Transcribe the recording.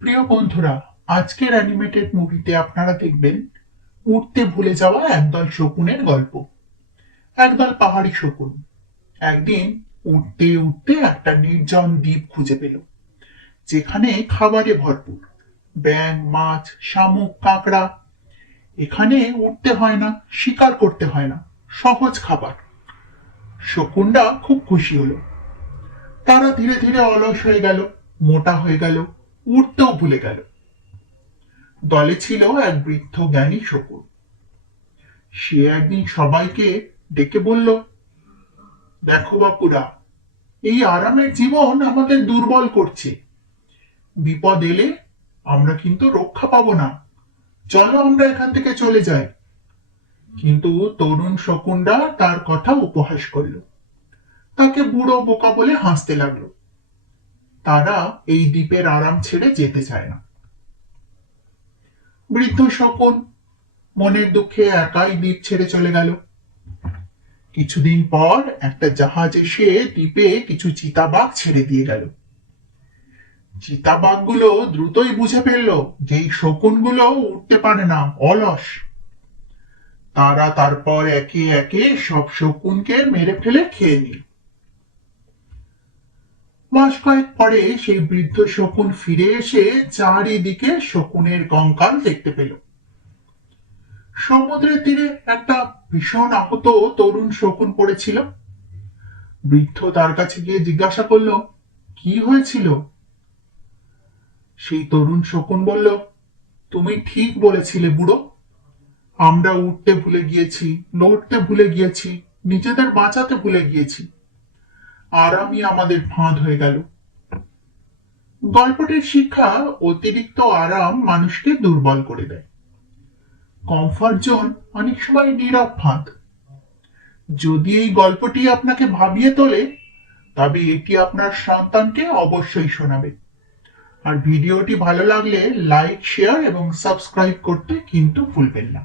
প্রিয় বন্ধুরা, আজকের অ্যানিমেটেড মুভিতে আপনারা দেখবেন উড়তে ভুলে যাওয়া একদল শকুনের গল্প। একদল পাহাড়ি শকুন একদিন উড়তে উড়তে একটা নির্জন দ্বীপ খুঁজে পেল, যেখানে খাবারে ভরপুর। ব্যাঙ, মাছ, শামুক, কাঁকড়া। এখানে উড়তে হয় না, শিকার করতে হয় না, সহজ খাবার। শকুনরা খুব খুশি হলো। তারা ধীরে ধীরে অলস হয়ে গেল, মোটা হয়ে গেল, উড়তেও ভুলে গেল। দলে ছিল এক বৃদ্ধ জ্ঞানী শকুন। সে একদিন সবাইকে ডেকে বলল, দেখো বাপুরা, এই আরামের জীবন আমাদের দুর্বল করছে। বিপদ এলে আমরা কিন্তু রক্ষা পাবো না। চলো আমরা এখান থেকে চলে যাই। কিন্তু তরুণ শকুনরা তার কথা উপহাস করলো, তাকে বুড়ো বোকা বলে হাসতে লাগলো। তারা এই দ্বীপের আরাম ছেড়ে যেতে চায় না। বৃদ্ধ শকুন মনের দুঃখে একাই দ্বীপ ছেড়ে চলে গেল। কিছুদিন পর একটা জাহাজ এসে দ্বীপে কিছু চিতাবাঘ ছেড়ে দিয়ে গেল। চিতাবাঘগুলো দ্রুতই বুঝে ফেললো যে এই শকুনগুলো উঠতে পারে না, অলস। তারা তারপর একে একে সব শকুনকে মেরে ফেলে খেয়ে নিল। মাস কয়েক পরে সেই বৃদ্ধ শকুন ফিরে এসে চারিদিকে শকুনের কঙ্কাল দেখতে পেল। সমুদ্রের তীরে একটা ভীষণ আহত তরুণ শকুন পড়েছিল। বৃদ্ধ তার কাছে গিয়ে জিজ্ঞাসা করলো, কি হয়েছিল? সেই তরুণ শকুন বলল, তুমি ঠিক বলেছিলে বুড়ো। আমরা উঠতে ভুলে গিয়েছি, লড়তে ভুলে গিয়েছি, নিজেদের বাঁচাতে ভুলে গিয়েছি। আরামই আমাদের ফাঁদ হয়ে গেল। গল্পটির শিক্ষা, অতিরিক্ত আরাম মানুষকে দুর্বল করে দেয়। কমফর্ট জোন অনেক সময় নীরব ফাঁদ। যদি এই গল্পটি আপনাকে ভাবিয়ে তোলে, তবে এটি আপনার সন্তানকে অবশ্যই শোনাবে। আর ভিডিওটি ভালো লাগলে লাইক, শেয়ার এবং সাবস্ক্রাইব করতে কিন্তু ভুলবেন না।